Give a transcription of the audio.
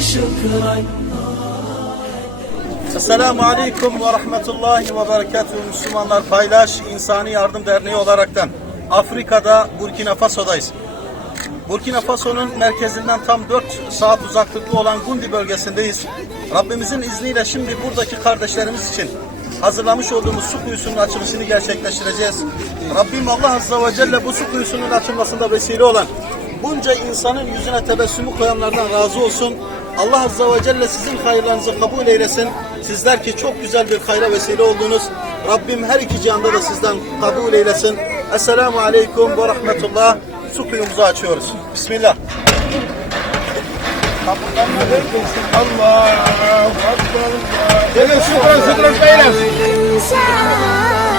شكرا Esselamu Aleyküm ve Rahmetullahi ve Berekatuhu Müslümanlar Paylaş İnsani Yardım Derneği olaraktan Afrika'da Burkina Faso'dayız. Burkina Faso'nun merkezinden tam 4 saat uzaklıkta olan Gundi bölgesindeyiz. Rabbimizin izniyle şimdi buradaki kardeşlerimiz için hazırlamış olduğumuz su kuyusunun açılışını gerçekleştireceğiz. Rabbim Allah Azze ve Celle bu su kuyusunun açılmasında vesile olan bunca insanın yüzüne tebessümü koyanlardan razı olsun. Allah Azze ve Celle sizin hayırlarınızı kabul eylesin. Sizler ki çok güzel bir hayra vesile oldunuz. Rabbim her iki cihanda da sizden kabul eylesin. Esselamu Aleyküm ve Rahmetullah. Su kuyumuzu açıyoruz. Bismillah. Allah Akbar. Allah Akbar. Allah Akbar. Allah Akbar.